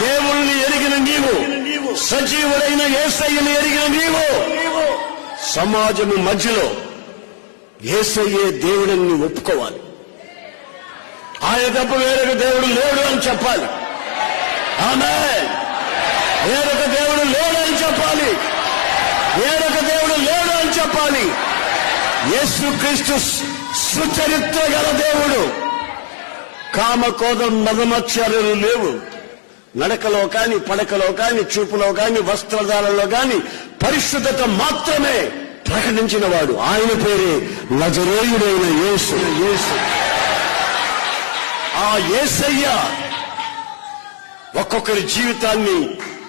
దేవుణ్ణి ఎరిగిన నీవు, సజీవుడైన యేసయ్యను ఎరిగిన నీవు, సమాజము మధ్యలో యేసయ్యే దేవుడిని ఒప్పుకోవాలి. ఆయన తప్ప వేరొక దేవుడు లేడు అని చెప్పాలి. ఆమేన్. వేరొక దేవుడు లేడు అని చెప్పాలి. వేరొక దేవుడు లేడు అని చెప్పాలి. యేసుక్రీస్తు సుచరిత్ర గల దేవుడు. కామకోదం మదమత్సర్యాలు లేవు. నడకలో కాని, పడకలో కాని, చూపులో కాని, వస్త్రధారణలో కాని పరిశుద్ధత మాత్రమే ప్రకటించిన వాడు. ఆయన పేరే నజరేయుడైన యేసు. ఆ యేసయ్య ఒక్కొక్కరి జీవితాన్ని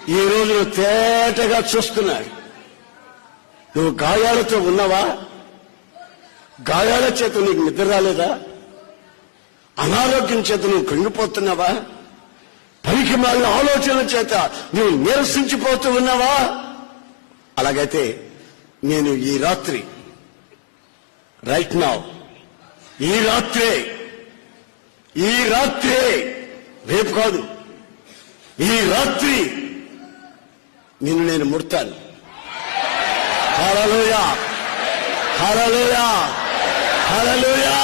ఈ రోజున తేటగా చూస్తున్నాడు. నువ్వు గాయాలతో ఉన్నావా? గాయాల చేత నీకు నిద్ర రాలేదా? అనారోగ్యం చేత నువ్వు కృంగిపోతున్నావా? పనికి మాలిన ఆలోచన చేత నువ్వు నిరసించిపోతూ ఉన్నావా? అలాగైతే నేను ఈ రాత్రి, రైట్ నౌ, ఈ రాత్రే, రేపు కాదు, ఈ రాత్రి నిన్ను నేను ముడతాను. హల్లెలూయా, హల్లెలూయా, హల్లెలూయా.